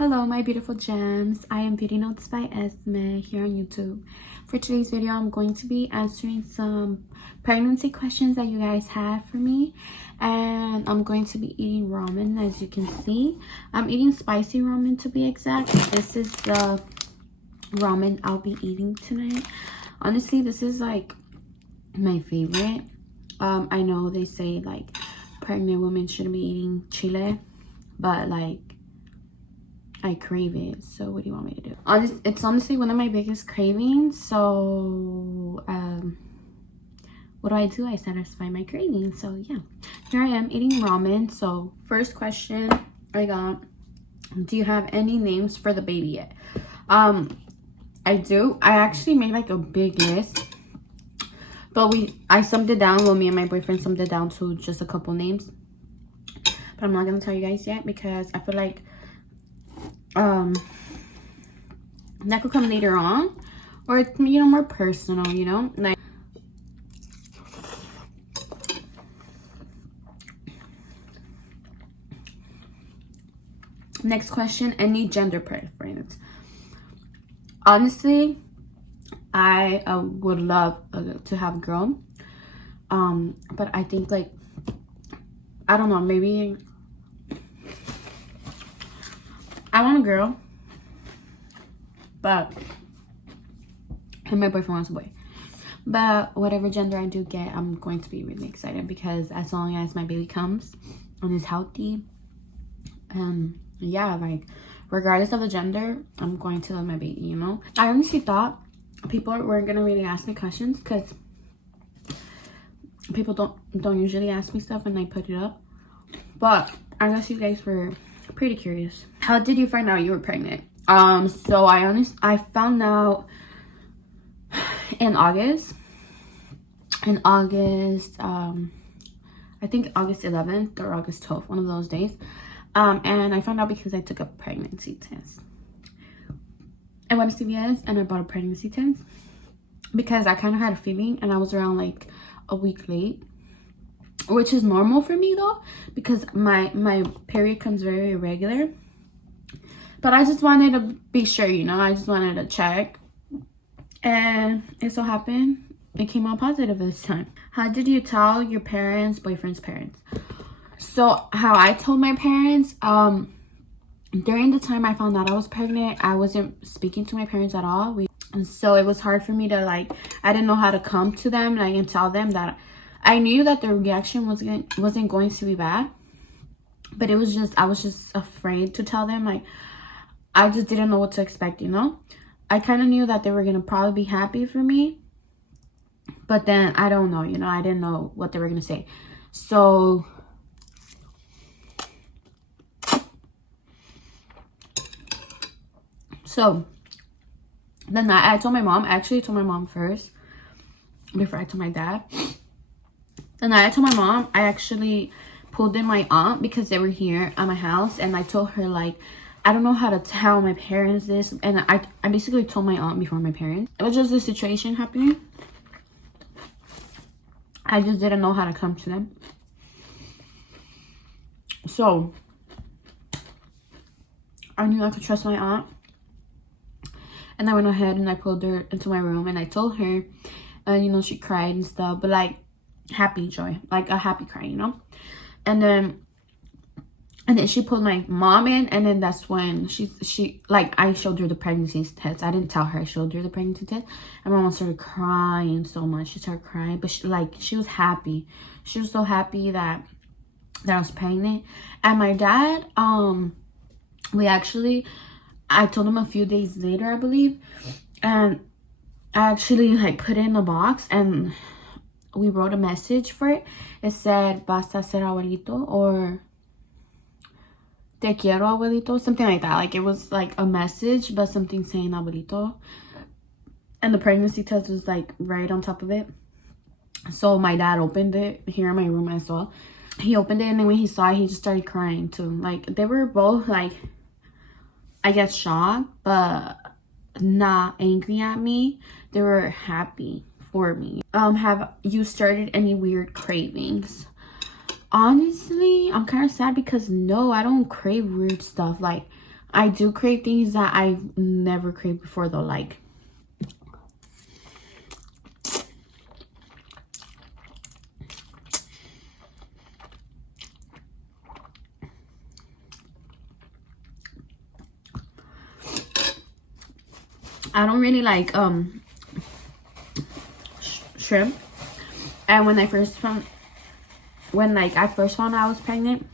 Hello my beautiful gems, I am Beauty Notes by Esme here on YouTube. For today's video, I'm going to be answering some pregnancy questions that you guys have for me. And I'm going to be eating ramen. As you can see, I'm eating spicy ramen to be exact. This is the ramen I'll be eating tonight. Honestly, this is like my favorite. I know they say like pregnant women shouldn't be eating chile, but like I crave it. So what do you want me to do? It's honestly one of my biggest cravings. So what do? I satisfy my cravings. So yeah, here I am eating ramen. So first question I got, do you have any names for the baby yet? I do. I actually made like a big list, but I summed it down. Well, me and my boyfriend summed it down to just a couple names, but I'm not gonna tell you guys yet because I feel like that could come later on, or it's, you know, more personal, you know, like next question, any gender preference? Honestly, I would love to have a girl, but I think like, I don't know, maybe I want a girl, and my boyfriend wants a boy. But whatever gender I do get, I'm going to be really excited because as long as my baby comes and is healthy, yeah, like regardless of the gender, I'm going to love my baby, you know? I honestly thought people weren't gonna really ask me questions because people don't usually ask me stuff when I put it up. But I guess you guys were pretty curious. How did you find out you were pregnant? So I found out in August. I think August 11th or August 12th, one of those days. And I found out because I took a pregnancy test. I went to CVS and I bought a pregnancy test because I kind of had a feeling, and I was around like a week late, which is normal for me though because my period comes very irregular. But I just wanted to be sure, you know, I just wanted to check, and it so happened it came out positive this time. How did you tell your boyfriend's parents? So how I told my parents, during the time I found out I was pregnant, I wasn't speaking to my parents at all. And so it was hard for me to like, I didn't know how to come to them like and tell them that I knew that the reaction wasn't going to be bad, but it was just, I was just afraid to tell them. Like, I just didn't know what to expect, you know? I kind of knew that they were going to probably be happy for me, but then I don't know, you know? I didn't know what they were going to say. So then I told my mom. I actually told my mom first before I told my dad. And I told my mom. I actually pulled in my aunt because they were here at my house, and I told her like, I don't know how to tell my parents this, and I basically told my aunt before my parents. It was just a situation happening. I just didn't know how to come to them. So I knew I could trust my aunt, and I went ahead and I pulled her into my room and I told her, and you know, she cried and stuff, but like happy joy, like a happy cry, you know. And then she pulled my mom in, and then that's when she like, I showed her the pregnancy test. I didn't tell her I showed her the pregnancy test, and my mom started crying so much. She started crying, but she was happy. She was so happy that I was pregnant. And my dad, I told him a few days later, I believe, and I actually like put it in a box and we wrote a message for it. It said, "Basta ser abuelito," or "Te quiero abuelito," something like that. Like, it was like a message, but something saying abuelito. And the pregnancy test was like right on top of it. So my dad opened it here in my room as well. He opened it, and then when he saw it, he just started crying too. Like, they were both like, I guess, shocked, but not angry at me. They were happy for me. Have you started any weird cravings? Honestly, I'm kind of sad because no, I don't crave weird stuff. Like, I do crave things that I've never craved before though, like I don't really like shrimp. And when I first found I first found out I was pregnant,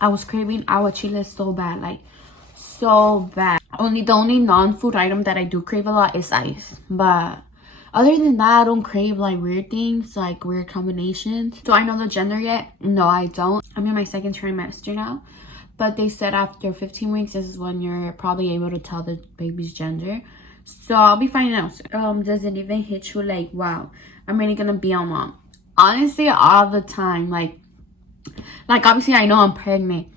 I was craving aguachiles so bad, like so bad. The only non-food item that I do crave a lot is ice, but other than that, I don't crave like weird things, like weird combinations. Do I know the gender yet? No, I don't. I'm in my second trimester now, but they said after 15 weeks, this is when you're probably able to tell the baby's gender. So I'll be finding out. Does it even hit you like, wow, I'm really gonna be a mom? Honestly, all the time. Like obviously I know I'm pregnant,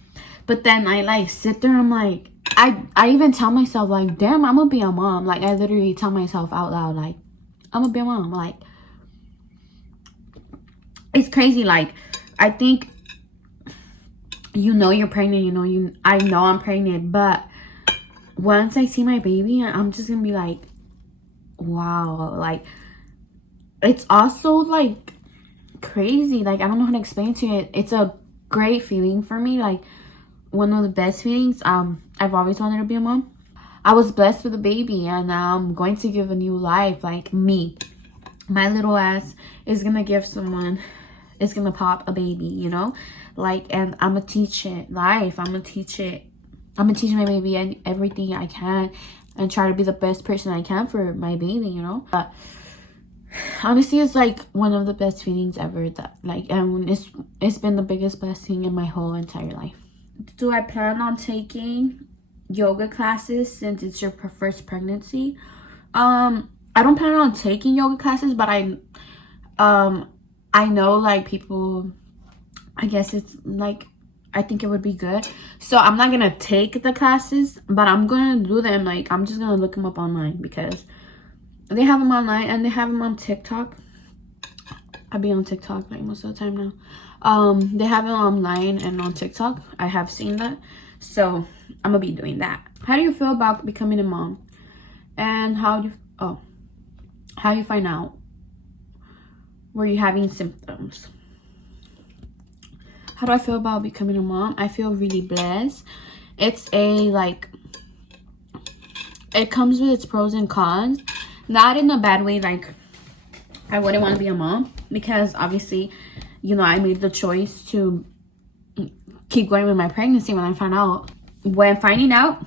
but then I like sit there, I'm like, I even tell myself like, damn, I'm gonna be a mom. Like I literally tell myself out loud like, I'm gonna be a mom. Like it's crazy. Like I think, you know, you're pregnant, you know, I know I'm pregnant, but once I see my baby, I'm just gonna be like, wow. Like it's also like crazy. Like I don't know how to explain to you. It's a great feeling for me, like one of the best feelings. I've always wanted to be a mom. I was blessed with a baby, and I'm going to give a new life. Like me, my little ass is gonna give someone, is gonna pop a baby, you know, like, and I'm gonna teach it life. I'm gonna teach my baby and everything I can, and try to be the best person I can for my baby, you know. But honestly, it's like one of the best feelings ever. That like, and it's been the biggest blessing in my whole entire life. Do I plan on taking yoga classes since it's your first pregnancy? I don't plan on taking yoga classes, but I know like people, I guess it's like, I think it would be good. So I'm not gonna take the classes, but I'm gonna do them. Like I'm just gonna look them up online because they have them online and they have them on TikTok. I be on TikTok like most of the time now. They have it online and on TikTok. I have seen that, so I'm gonna be doing that. How do you feel about becoming a mom, and how do you find out? Were you having symptoms? How do I feel about becoming a mom? I feel really blessed. It's it comes with its pros and cons. Not in a bad way, like I wouldn't want to be a mom, because obviously, you know, I made the choice to keep going with my pregnancy. When finding out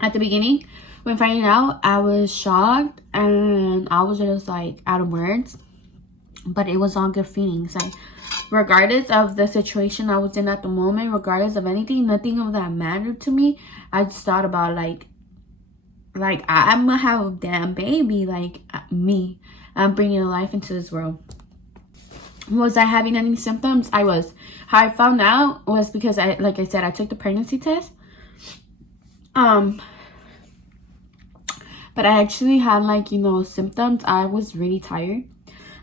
at the beginning, I was shocked and I was just like out of words, but it was all good feelings. Like regardless of the situation I was in at the moment, regardless of anything, nothing of that mattered to me. I just thought about like I'm gonna have a damn baby, like me. I'm bringing a life into this world. Was I having any symptoms? I was. How I found out was because like I said, I took the pregnancy test. But I actually had like, you know, symptoms. I was really tired.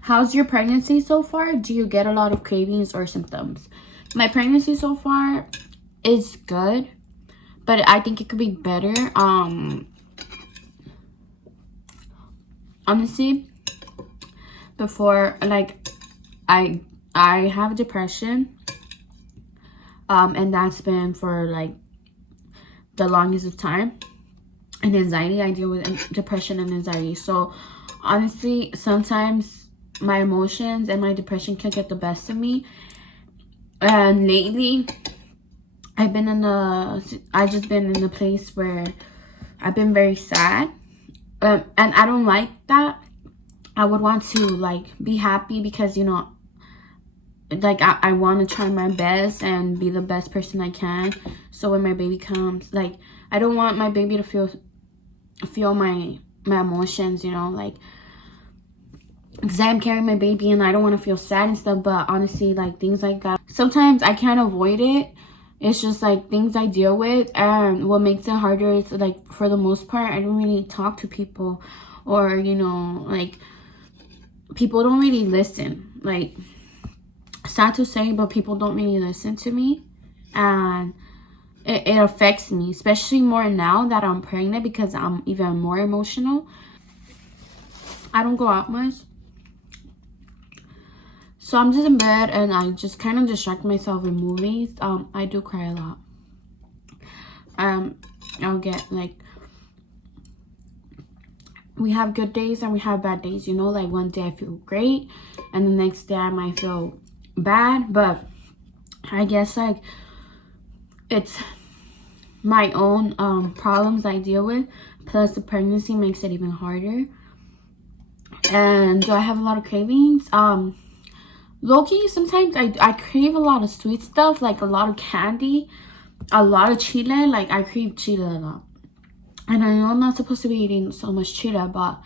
How's your pregnancy so far? Do you get a lot of cravings or symptoms? My pregnancy so far is good, but I think it could be better. Honestly, before, like, I have depression, and that's been for like the longest of time, and anxiety. I deal with depression and anxiety. So honestly, sometimes my emotions and my depression can get the best of me, and lately I've just been in a place where I've been very sad, and I don't like that. I would want to like be happy, because, you know, like I want to try my best and be the best person I can, so when my baby comes, like I don't want my baby to feel my emotions, you know, like, because I'm carrying my baby and I don't want to feel sad and stuff. But honestly, like things like that, sometimes I can't avoid it. It's just like things I deal with, and what makes it harder is like, for the most part, I don't really talk to people, or, you know, like people don't really listen. Like, sad to say, but people don't really listen to me, and it affects me, especially more now that I'm pregnant, because I'm even more emotional. I don't go out much, so I'm just in bed and I just kind of distract myself with movies. I do cry a lot. I'll get like, we have good days and we have bad days, you know, like one day I feel great and the next day I might feel bad. But I guess like it's my own problems I deal with, plus the pregnancy makes it even harder. And do I have a lot of cravings? Low-key, sometimes I crave a lot of sweet stuff, like a lot of candy, a lot of chile. Like I crave chile a lot, and I know I'm not supposed to be eating so much chile, but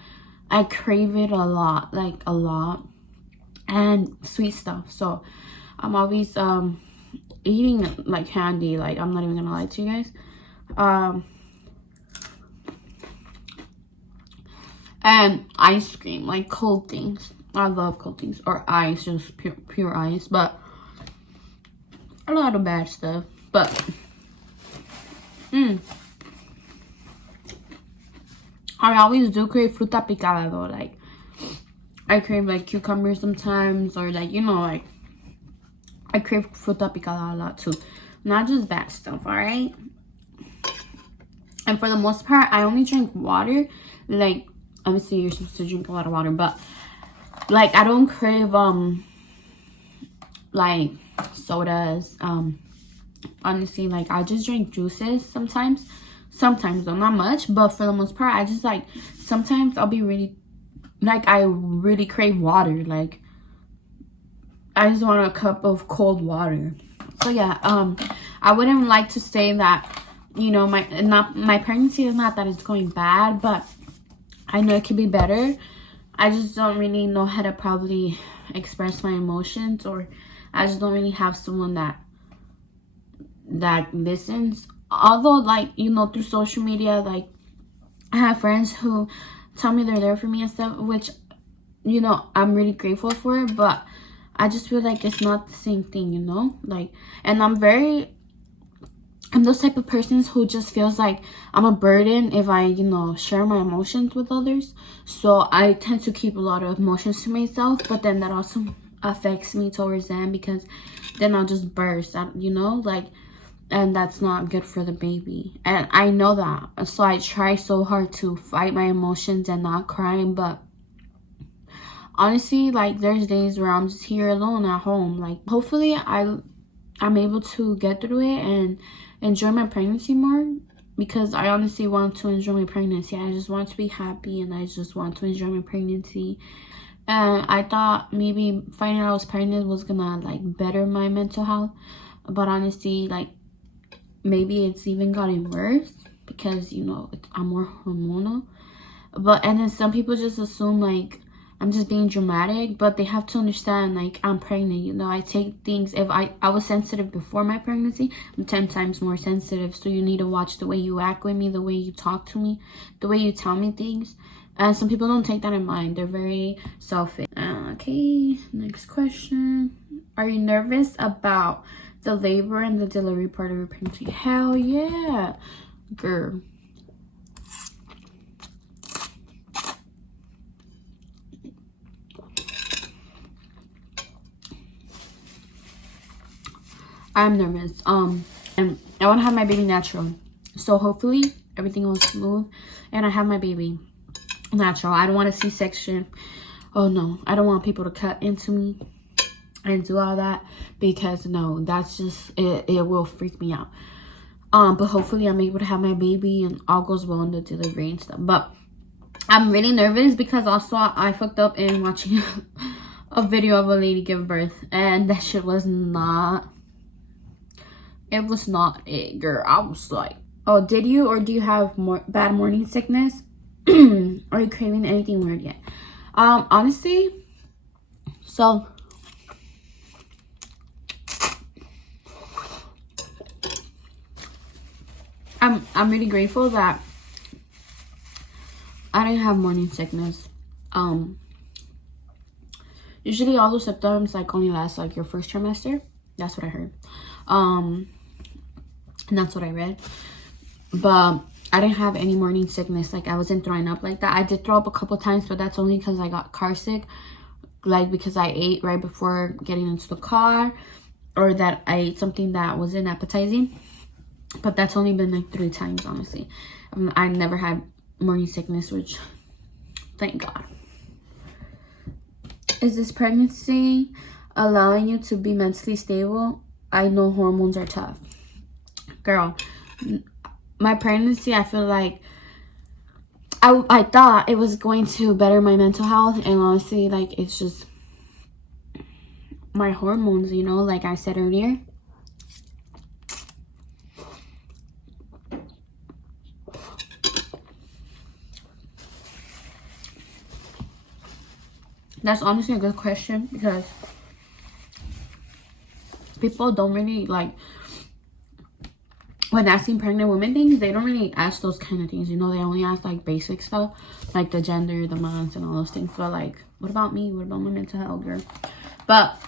I crave it a lot, like a lot. And sweet stuff, so I'm always eating like candy. Like, I'm not even gonna lie to you guys. And ice cream, like cold things. I love cold things, or ice, just pure ice. But a lot of bad stuff. But I always do crave fruta picada though. Like I crave like cucumbers sometimes, or like, you know, like I crave fruta picada a lot too. Not just bad stuff, alright? And for the most part, I only drink water. Like, obviously you're supposed to drink a lot of water, but like I don't crave like sodas. Honestly, like I just drink juices sometimes though, not much, but for the most part I just like, sometimes I'll be really, like I really crave water. Like I just want a cup of cold water. So yeah, I wouldn't like to say that, you know, my pregnancy is not that it's going bad, but I know it could be better. I just don't really know how to probably express my emotions, or I just don't really have someone that listens. Although, like, you know, through social media, like I have friends who tell me they're there for me and stuff, which, you know, I'm really grateful for, but I just feel like it's not the same thing, you know? Like, and I'm those type of persons who just feels like I'm a burden if I, you know, share my emotions with others. So I tend to keep a lot of emotions to myself, but then that also affects me towards them, because then I'll just burst out, you know, like, and that's not good for the baby. And I know that, so I try so hard to fight my emotions and not crying. But honestly, like, there's days where I'm just here alone at home. Like, hopefully I'm able to get through it and enjoy my pregnancy more, because I honestly want to enjoy my pregnancy. I just want to be happy, and I just want to enjoy my pregnancy. And I thought maybe finding out I was pregnant was gonna like better my mental health, but honestly, like, maybe it's even gotten worse, because, you know, I'm more hormonal. But, and then some people just assume like I'm just being dramatic, but they have to understand, like, I'm pregnant, you know. I take things, if I was sensitive before my pregnancy, I'm 10 times more sensitive. So you need to watch the way you act with me, the way you talk to me, the way you tell me things. And some people don't take that in mind. They're very selfish. Okay, next question. Are you nervous about the labor and the delivery part of your pregnancy? Hell yeah, girl. I'm nervous. And I want to have my baby natural. So hopefully everything goes smooth and I have my baby natural. I don't want a C-section. Oh no, I don't want people to cut into me and do all that, because no, that's just it will freak me out. But hopefully I'm able to have my baby and all goes well in the delivery and stuff. But I'm really nervous because also I fucked up in watching a video of a lady give birth, and that shit was not, it was not it, girl. I was like, oh, did you, or do you have more bad morning sickness? Are you craving anything weird yet? Honestly, so I'm really grateful that I didn't have morning sickness. Usually all those symptoms like only last like your first trimester. That's what I heard. and that's what I read. But I didn't have any morning sickness. Like, I wasn't throwing up like that. I did throw up a couple times, but that's only because I got car sick, like because I ate right before getting into the car, or that I ate something that wasn't appetizing. But that's only been like 3 times, honestly. I never had morning sickness, which, thank God. Is this pregnancy allowing you to be mentally stable? I know hormones are tough. Girl, my pregnancy, I feel like I thought it was going to better my mental health, and honestly, like, it's just my hormones, you know, like I said earlier. That's honestly a good question, because people don't really, like, when asking pregnant women things, they don't really ask those kind of things, you know. They only ask like basic stuff, like the gender, the months, and all those things. But like, what about me? What about my mental health, girl? But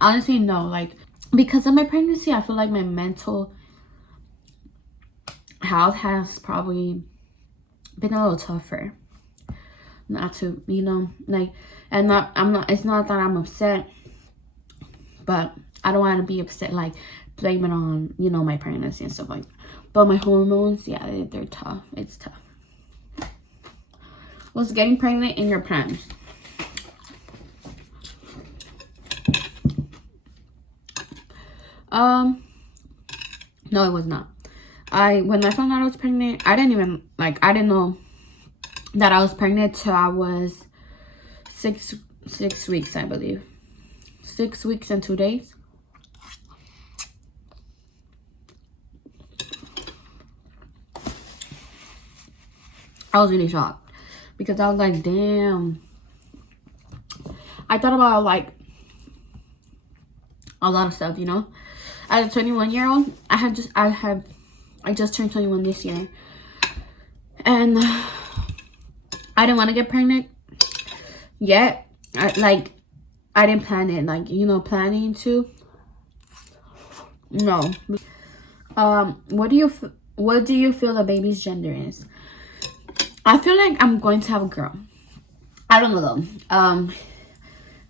honestly, no, like, because of my pregnancy, I feel like my mental health has probably been a little tougher. Not to, you know, like, and not, I'm not, it's not that I'm upset, but I don't want to be upset, like, blame it on, you know, my pregnancy and stuff like that. But my hormones, yeah, they're tough. It's tough. Was getting pregnant in your plans? No, it was not. When I found out I was pregnant, I didn't know that I was pregnant till I was six weeks, I believe. 6 weeks and 2 days. I was really shocked, because I was like, damn. I thought about like a lot of stuff, you know. As a 21-year-old, I just turned 21 this year, and I didn't want to get pregnant yet. I didn't plan it, like, you know, planning to. No. What do you feel the baby's gender is? I feel like I'm going to have a girl. I don't know though. A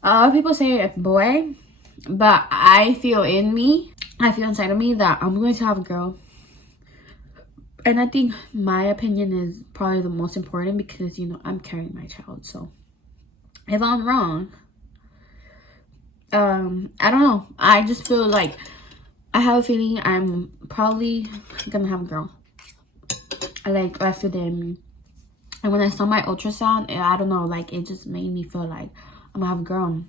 lot of people say a boy, but I feel inside of me that I'm going to have a girl. And I think my opinion is probably the most important, because, you know, I'm carrying my child. So if I'm wrong, I don't know. I just feel like I have a feeling I'm probably gonna have a girl. Like, that's the day. And when I saw my ultrasound, I don't know, like, it just made me feel like I'm gonna have a girl.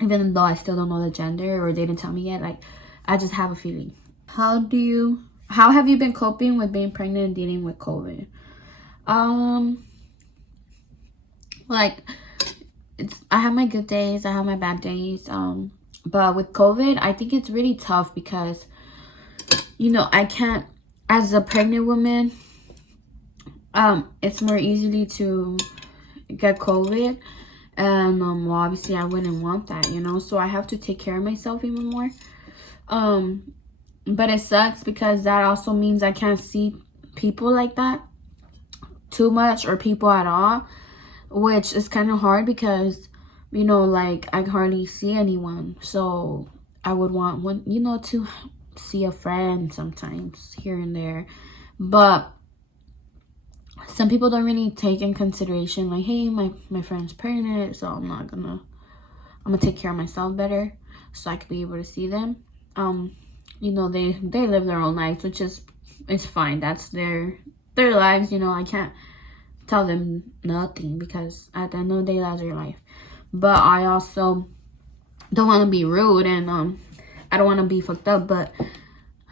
Even though I still don't know the gender, or they didn't tell me yet, like, I just have a feeling. How have you been coping with being pregnant and dealing with COVID? Like, I have my good days, I have my bad days. But with COVID, I think it's really tough, because, you know, I can't, as a pregnant woman, it's more easily to get COVID, and well, obviously I wouldn't want that, you know, so I have to take care of myself even more. But it sucks, because that also means I can't see people like that too much, or people at all, which is kind of hard, because, you know, like, I hardly see anyone. So I would want one, you know, to see a friend sometimes here and there. But some people don't really take in consideration, like, hey, my friend's pregnant, so I'm gonna take care of myself better, so I could be able to see them. You know, they live their own lives, which is, it's fine. That's their lives, you know. I can't tell them nothing, because at the end of the day, that's their life. But I also don't want to be rude, and I don't want to be fucked up, but,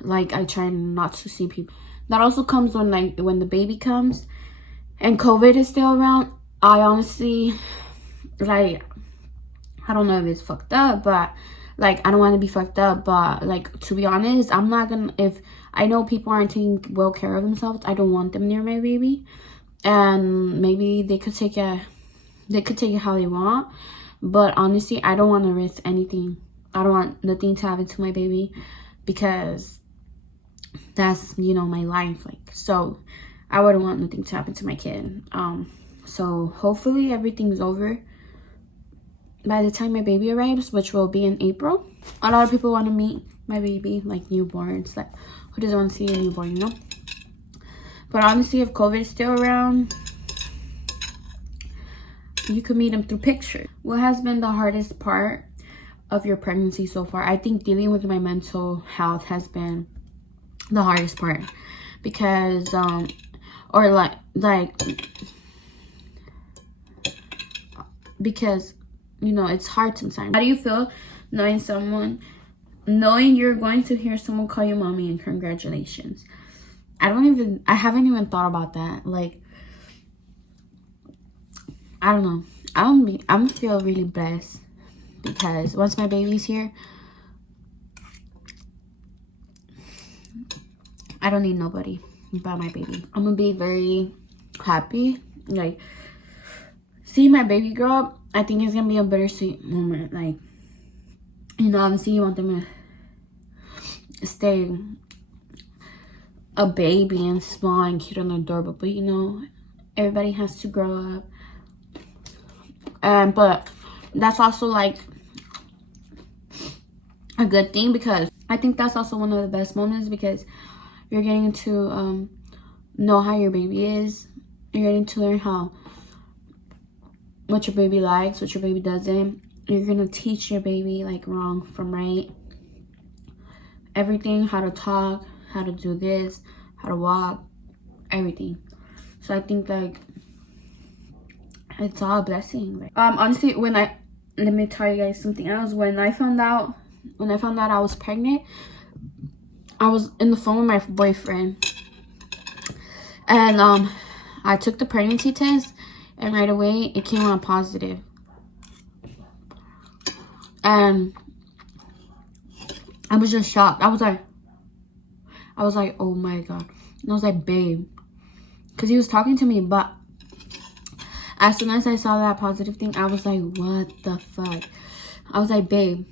like, I try not to see people. That also comes when, like, when the baby comes and COVID is still around. I honestly, like, I don't know if it's fucked up, but, like, I don't want to be fucked up, but, like, to be honest, I'm not gonna, if I know people aren't taking well care of themselves, I don't want them near my baby. And maybe they could take it how they want, but honestly, I don't want to risk anything. I don't want nothing to happen to my baby, because that's, you know, my life. Like, so I wouldn't want nothing to happen to my kid. So hopefully everything's over by the time my baby arrives, which will be in April. A lot of people want to meet my baby, like newborns. Like, who doesn't want to see a newborn, you know? But honestly, if COVID is still around, you could meet them through pictures. What has been the hardest part of your pregnancy so far? I think dealing with my mental health has been the hardest part, because because, you know, it's hard sometimes. How do you feel knowing you're going to hear someone call you mommy and congratulations? I haven't even thought about that. Like, I don't know. I'm gonna feel really blessed, because once my baby's here, I don't need nobody but my baby. I'm gonna be very happy. Like, seeing my baby grow up, I think it's gonna be a bittersweet moment. Like, you know, obviously you want them to stay a baby and small and cute and adorable, but you know, everybody has to grow up. But that's also like a good thing, because I think that's also one of the best moments, because you're getting to know how your baby is. You're getting to learn what your baby likes, what your baby doesn't. You're gonna teach your baby like wrong from right, everything, how to talk, how to do this, how to walk, everything. So I think like it's all a blessing. Like, honestly, let me tell you guys something else. When I found out I was pregnant, I was in the phone with my boyfriend, and I took the pregnancy test, and right away it came out positive. And I was just shocked. I was like, oh my god. And I was like, babe, because he was talking to me, but as soon as I saw that positive thing, I was like, what the fuck? I was like, babe.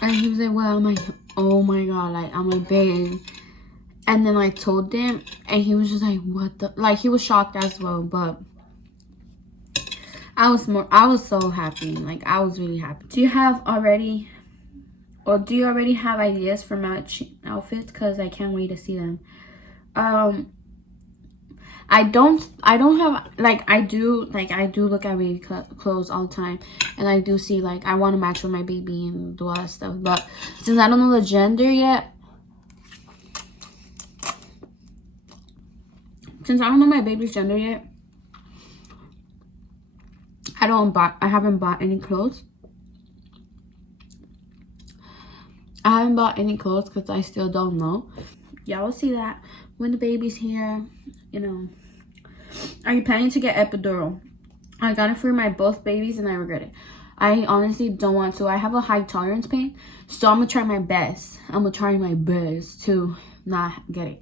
And he was like, well, I'm like, oh my god. Like, I'm like, babe. And then I told him, and he was just like, what the? Like, he was shocked as well, but I was so happy. Like, I was really happy. Do you already have ideas for match outfits? Because I can't wait to see them. I don't have, like, I do look at baby clothes all the time, and I do see, like, I want to match with my baby and do all that stuff. But since I don't know the gender yet, my baby's gender yet, I haven't bought any clothes. I haven't bought any clothes because I still don't know. Y'all will see that when the baby's here, you know. Are you planning to get epidural? I got it for both babies and I regret it. I honestly don't want to. I have a high tolerance pain, so I'm gonna try my best. To not get it.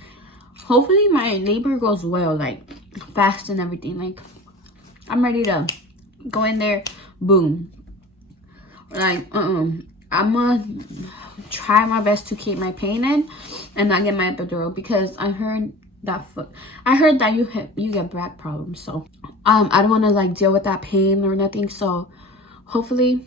Hopefully my labor goes well, like fast and everything. Like, I'm ready to go in there, boom. Like, I'm gonna try my best to keep my pain in and not get my epidural, because I heard that you get back problems. So I don't want to like deal with that pain or nothing. So hopefully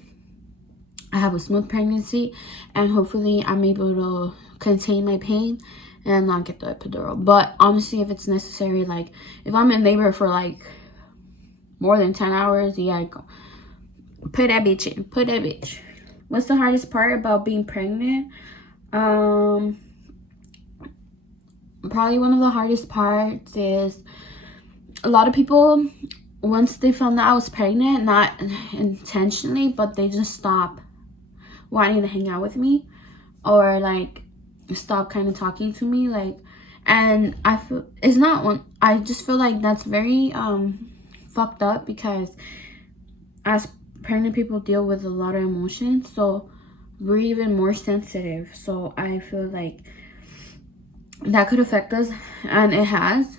I have a smooth pregnancy, and hopefully I'm able to contain my pain and not get the epidural. But honestly, if it's necessary, like if I'm in labor for like more than 10 hours, yeah, go put that bitch in. Put that bitch. What's the hardest part about being pregnant? Probably one of the hardest parts is a lot of people, once they found out I was pregnant, not intentionally, but they just stop wanting to hang out with me, or like stop kind of talking to me, like, and I just feel like that's very fucked up, because as pregnant people deal with a lot of emotions, so we're even more sensitive. So I feel like that could affect us, and it has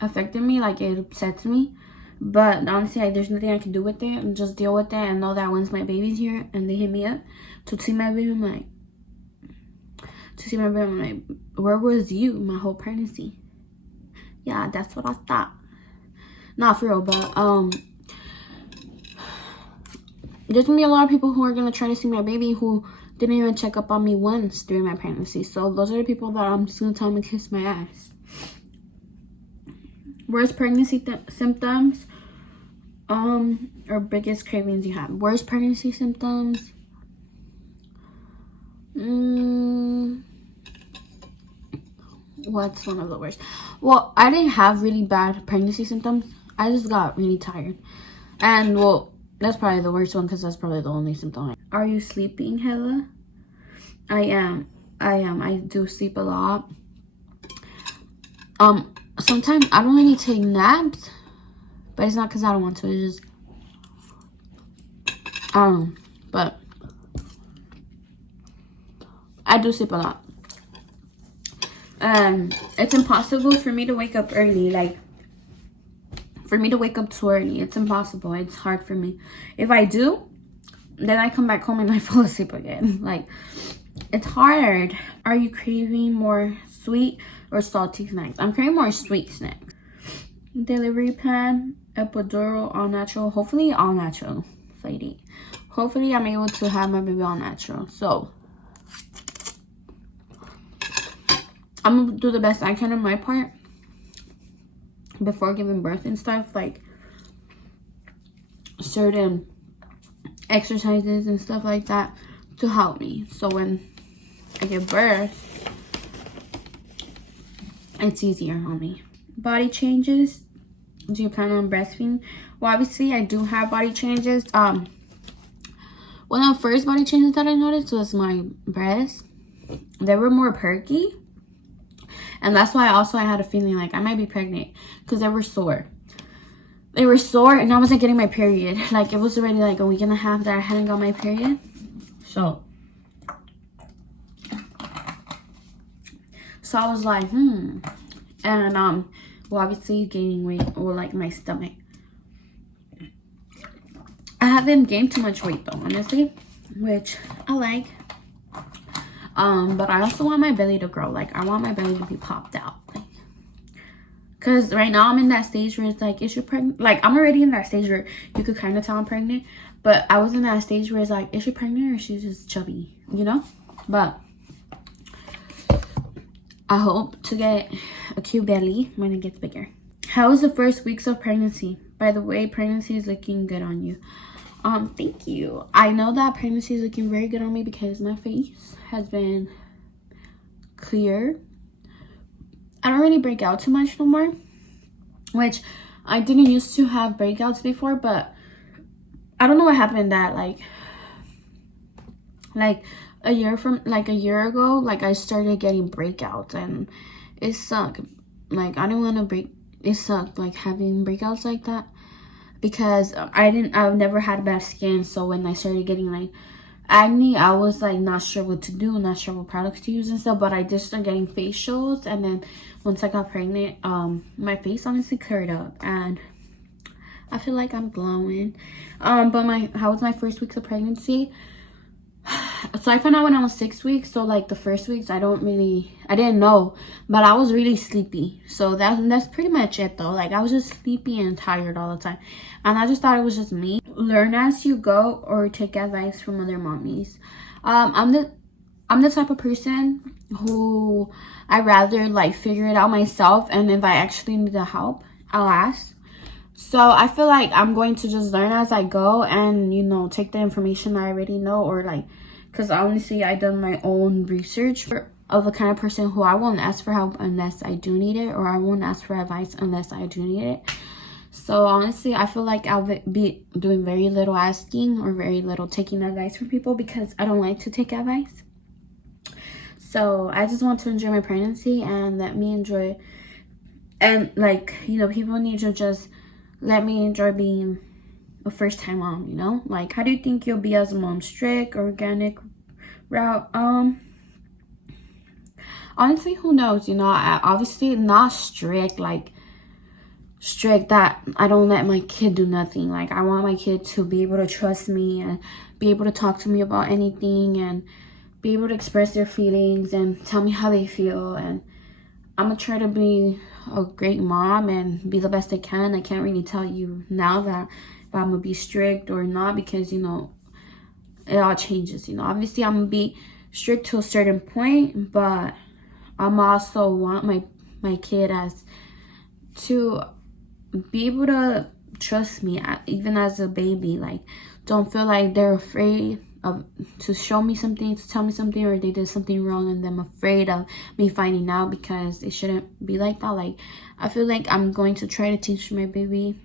affected me. Like, it upsets me, but honestly, there's nothing I can do with it, and just deal with it and know that once my baby's here and they hit me up to see my baby, I'm like, to see my baby. I'm like, where was you my whole pregnancy? Yeah, that's what I thought. Not for real, but there's gonna be a lot of people who are gonna try to see my baby who didn't even check up on me once during my pregnancy. So those are the people that I'm just gonna tell them to kiss my ass. Worst pregnancy symptoms, or biggest cravings you have. Worst pregnancy symptoms. What's one of the worst? Well, I didn't have really bad pregnancy symptoms. I just got really tired, and well, that's probably the worst one because that's probably the only symptom. Are you sleeping, Hella? I am. I do sleep a lot. Sometimes I don't really take naps, but it's not because I don't want to. It's just but I do sleep a lot. It's impossible for me to wake up early. Like, for me to wake up too early, it's impossible. It's hard for me. If I do, then I come back home and I fall asleep again. Like, it's hard. Are you craving more sweet or salty snacks? I'm craving more sweet snacks. Delivery plan, epidural, all natural. Hopefully all natural, lady. Hopefully I'm able to have my baby all natural. So I'm gonna do the best I can on my part before giving birth and stuff, like certain exercises and stuff like that to help me. So when I give birth, it's easier on me. Body changes. Do you plan on breastfeeding? Well, obviously I do have body changes. One of the first body changes that I noticed was my breasts. They were more perky. And that's why also I had a feeling like I might be pregnant because they were sore. They were sore and I wasn't getting my period. Like, it was already like a week and a half that I hadn't got my period. So I was like, And well, obviously gaining weight, or like my stomach. I haven't gained too much weight though, honestly, which I like. But I also want my belly to grow. Like, I want my belly to be popped out. Like, cause right now I'm in that stage where it's like, is she pregnant? Like, I'm already in that stage where you could kind of tell I'm pregnant. But I was in that stage where it's like, is she pregnant or is she just chubby? You know? But I hope to get a cute belly when it gets bigger. How was the first weeks of pregnancy? By the way, pregnancy is looking good on you. Thank you. I know that pregnancy is looking very good on me because my face has been clear. I don't really break out too much no more, which I didn't used to have breakouts before, but I don't know what happened that like a year ago, like I started getting breakouts and it sucked. Like, I didn't want to it sucked like having breakouts like that. Because I've never had bad skin, so when I started getting like acne, I was like not sure what to do, not sure what products to use and stuff. But I just started getting facials, and then once I got pregnant, my face honestly cleared up, and I feel like I'm glowing. But how was my first weeks of pregnancy? So I found out when I was 6 weeks. So like the first weeks, I didn't know, but I was really sleepy. So that's pretty much it though. Like, I was just sleepy and tired all the time, and I just thought it was just me. Learn as you go or take advice from other mommies. I'm the type of person who I rather like figure it out myself, and if I actually need the help, I'll ask. So I feel like I'm going to just learn as I go and, take the information I already know, or like, because honestly, I've done my own research of the kind of person who I won't ask for help unless I do need it, or I won't ask for advice unless I do need it. So honestly, I feel like I'll be doing very little asking or very little taking advice from people because I don't like to take advice. So I just want to enjoy my pregnancy and let me enjoy, and like, people need to just let me enjoy being a first-time mom, Like, how do you think you'll be as a mom? Strict, organic route? Honestly, who knows? I obviously not strict that I don't let my kid do nothing. Like, I want my kid to be able to trust me and be able to talk to me about anything and be able to express their feelings and tell me how they feel. And I'm gonna try to be a great mom and be the best I can. I can't really tell you now that if I'm gonna be strict or not, because, you know, it all changes. You know, obviously I'm gonna be strict to a certain point, but I'm also want my kid as to be able to trust me even as a baby. Like, don't feel like they're afraid of to show me something, to tell me something, or they did something wrong and I'm afraid of me finding out, because it shouldn't be like that. Like, I feel like I'm going to try to teach my baby,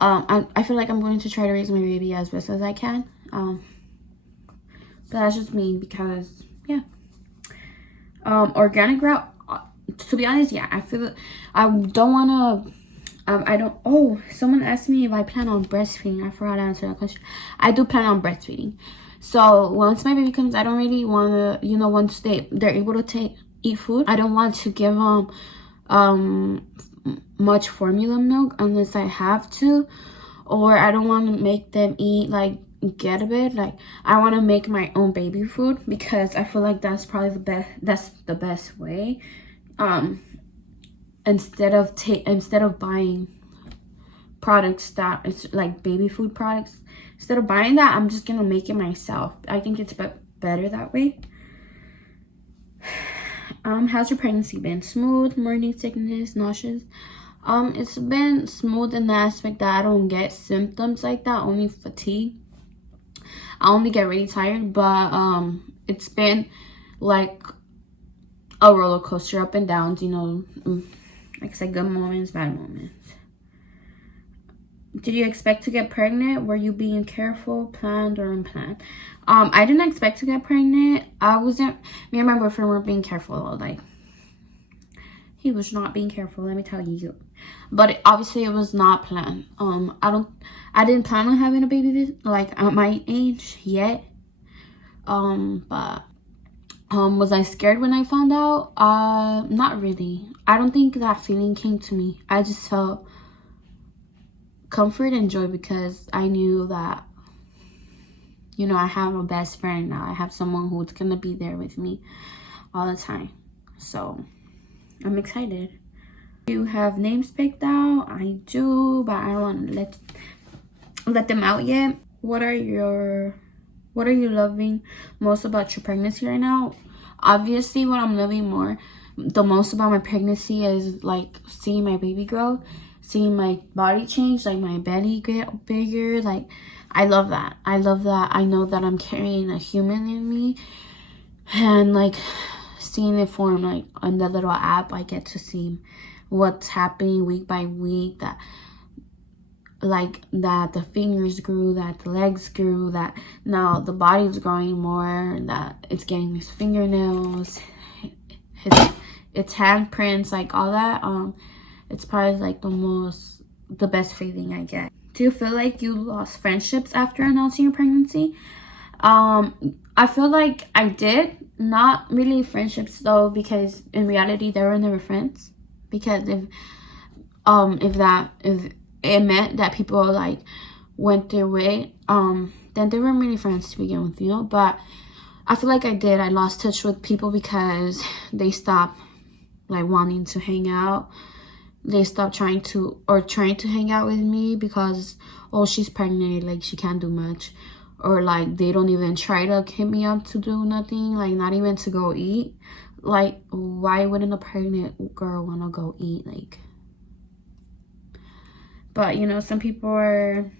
I feel like I'm going to try to raise my baby as best as I can. But that's just me, because yeah. Organic route, to be honest, yeah, I feel I don't want to I don't. Oh, someone asked me if I plan on breastfeeding. I forgot to answer that question. I do plan on breastfeeding. So once my baby comes, I don't really want to, you know, once they're able to eat food, I don't want to give them much formula milk unless I have to, or I don't want to make them eat like get a bit. Like, I want to make my own baby food, because I feel like that's probably the best way. Instead of buying products that it's like baby food products, instead of buying that, I'm just gonna make it myself. I think it's better that way. How's your pregnancy been? Smooth? Morning sickness? Nauseous? It's been smooth in the aspect that I don't get symptoms like that, only fatigue. I only get really tired, but it's been like a roller coaster, up and downs, you know. Like I said, good moments, bad moments. Did you expect to get pregnant? Were you being careful, planned, or unplanned? I didn't expect to get pregnant. Me and my boyfriend were being careful. Like, he was not being careful, let me tell you. But obviously it was not planned. I didn't plan on having a baby like at my age yet. But was I scared when I found out? Not really. I don't think that feeling came to me. I just felt comfort and joy, because I knew that, you know, I have a best friend now. I have someone who's gonna be there with me all the time. So I'm excited. You have names picked out? I do, but I don't want to let them out yet. What are you loving most about your pregnancy right now? Obviously, what I'm loving the most about my pregnancy is like seeing my baby grow, seeing my body change, like my belly get bigger. Like, I love that. I know that I'm carrying a human in me, and like seeing it form, like on the little app, I get to see what's happening week by week, that the fingers grew, that the legs grew, that now the body's growing more, that it's getting his fingernails, its handprints, like all that. It's probably like the best feeling I get. Do you feel like you lost friendships after announcing your pregnancy? I feel like I did. Not really friendships though, because in reality they were never friends. Because if it meant that people like went their way, then they weren't really friends to begin with, you know. But I feel like I did. I lost touch with people because they stopped like wanting to hang out. They stopped trying to hang out with me because, oh, she's pregnant, like she can't do much. Or like they don't even try to hit me up to do nothing, like not even to go eat. Like, why wouldn't a pregnant girl want to go eat? Like, but you know, some people are,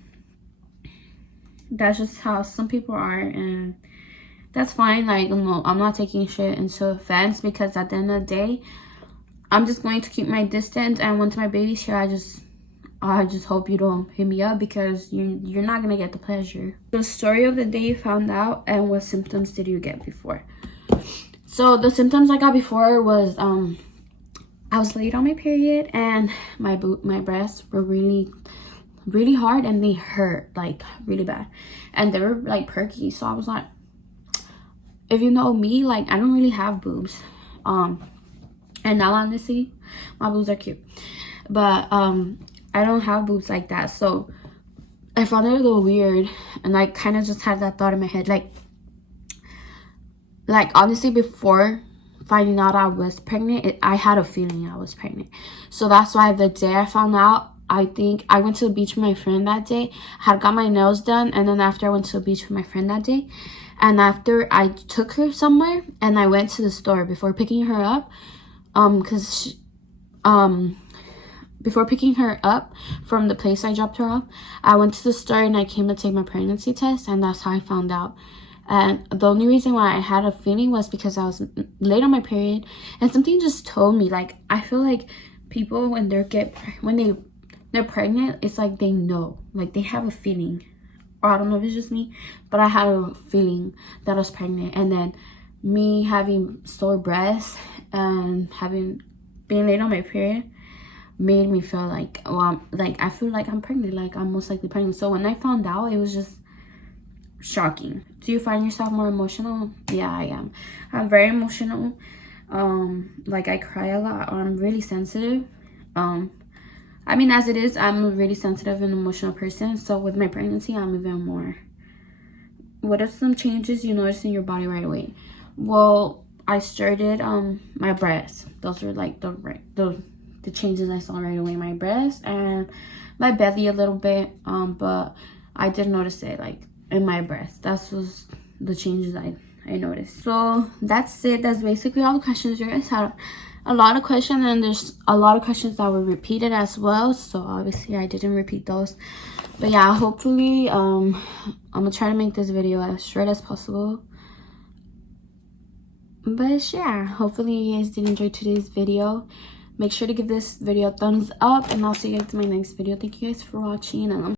that's just how some people are, and that's fine. Like, no, I'm not taking shit into offense, because at the end of the day, I'm just going to keep my distance. And once my baby's here, I just hope you don't hit me up, because you're not gonna get the pleasure. The story of the day you found out, and what symptoms did you get before? So the symptoms I got before was I was late on my period, and my breasts were really, really hard, and they hurt like really bad, and they were like perky. So I was like, if you know me, like I don't really have boobs, and now honestly, my boobs are cute, but I don't have boobs like that. So I found it a little weird, and I kind of just had that thought in my head, like, like obviously before finding out I was pregnant, I had a feeling I was pregnant. So that's why the day I found out, I think I went to the beach with my friend that day. I had got my nails done, and then after I went to the beach with my friend that day, and after I took her somewhere and I went to the store before picking her up, before picking her up from the place I dropped her off, I went to the store and I came to take my pregnancy test, and that's how I found out. And the only reason why I had a feeling was because I was late on my period, and something just told me, like, I feel like people when they're pregnant, it's like they know, like they have a feeling, or I don't know if it's just me, but I had a feeling that I was pregnant. And then me having sore breasts and being late on my period made me feel like, I feel like I'm pregnant, like I'm most likely pregnant. So when I found out, it was just shocking. Do you find yourself more emotional? Yeah, I am. I'm very emotional. Like I cry a lot, or I'm really sensitive. I mean, as it is, I'm a really sensitive and emotional person. So with my pregnancy, I'm even more. What are some changes you notice in your body right away? Well, I started my breasts. Those were like the changes I saw right away. My breasts and my belly a little bit. But I did notice it like in my breasts. That was the changes I noticed. So that's it. That's basically all the questions. You guys had a lot of questions, and there's a lot of questions that were repeated as well, so obviously I didn't repeat those. But yeah, hopefully I'm gonna try to make this video as short as possible. But yeah, hopefully you guys did enjoy today's video. Make sure to give this video a thumbs up, and I'll see you guys in my next video. Thank you guys for watching, and